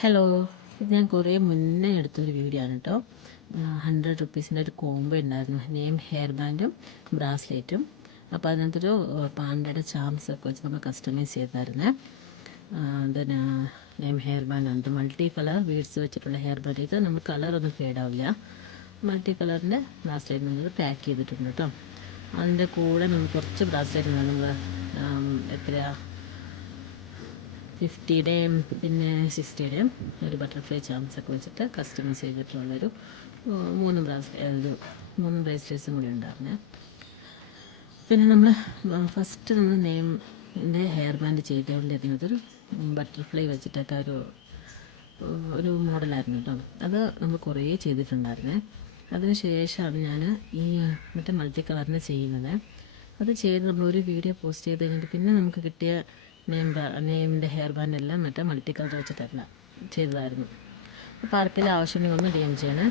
Hello, ഇത് ഞാൻ കുറേ മുന്നേ എടുത്തൊരു വീഡിയോ ആണ് കേട്ടോ. 100 റുപ്പീസിൻ്റെ ഒരു കോംബോ ഉണ്ടായിരുന്നു, നെയിം ഹെയർ ബാൻഡും ബ്രാസ്ലെറ്റും. അപ്പോൾ അതിനകത്തൊരു പാണ്ടയുടെ ചാംസ് ഒക്കെ വെച്ച് നമ്മൾ കസ്റ്റമൈസ് ചെയ്തായിരുന്നേ. പിന്നെ നെയിം ഹെയർ ബാൻഡ് ഉണ്ട്, മൾട്ടി കളർ ബീഡ്സ് വെച്ചിട്ടുള്ള ഹെയർ ബാൻഡ്. ഇത് നമ്മൾ കളറൊന്നും ഫേഡാവില്ല. മൾട്ടി കളറിൻ്റെ ബ്രാസ്ലെറ്റ് നമ്മൾ പാക്ക് ചെയ്തിട്ടുണ്ട് കേട്ടോ. അതിൻ്റെ കൂടെ നമുക്ക് കുറച്ച് ബ്രാസ്ലെറ്റ് നമ്മൾ എത്രയാണ് 50-യുടെയും പിന്നെ 60-യുടെയും ഒരു ബട്ടർഫ്ലൈ ചാംസൊക്കെ വെച്ചിട്ട് കസ്റ്റമൈസ് ചെയ്തിട്ടുള്ളൊരു 3 ബ്രേസ്ലെറ്റ്സും കൂടി ഉണ്ടായിരുന്നേ. പിന്നെ നമ്മൾ ഫസ്റ്റ് നമ്മൾ നെയിമിൻ്റെ ഹെയർ ബാൻഡ് ചെയ്തുകൊണ്ടിരുന്നതൊരു ബട്ടർഫ്ലൈ വെച്ചിട്ടൊക്കെ ഒരു മോഡലായിരുന്നു കേട്ടോ. അത് നമ്മൾ കുറേ ചെയ്തിട്ടുണ്ടായിരുന്നേ. അതിന് ശേഷമാണ് ഞാൻ ഈ മറ്റേ മൾട്ടി കളറിന് ചെയ്യുന്നത്. അത് ചെയ്ത് നമ്മളൊരു വീഡിയോ പോസ്റ്റ് ചെയ്ത് കഴിഞ്ഞിട്ട് പിന്നെ നമുക്ക് കിട്ടിയ നെയിമിൻ്റെ ഹെയർ ബാൻഡെല്ലാം മറ്റേ മൾട്ടി കളർ വെച്ചിട്ടല്ല ചെയ്തതായിരുന്നു. അപ്പോൾ ആർക്കെങ്കിലും ആവശ്യമുണ്ടെങ്കിൽ ഒന്ന് DM ചെയ്യണേ.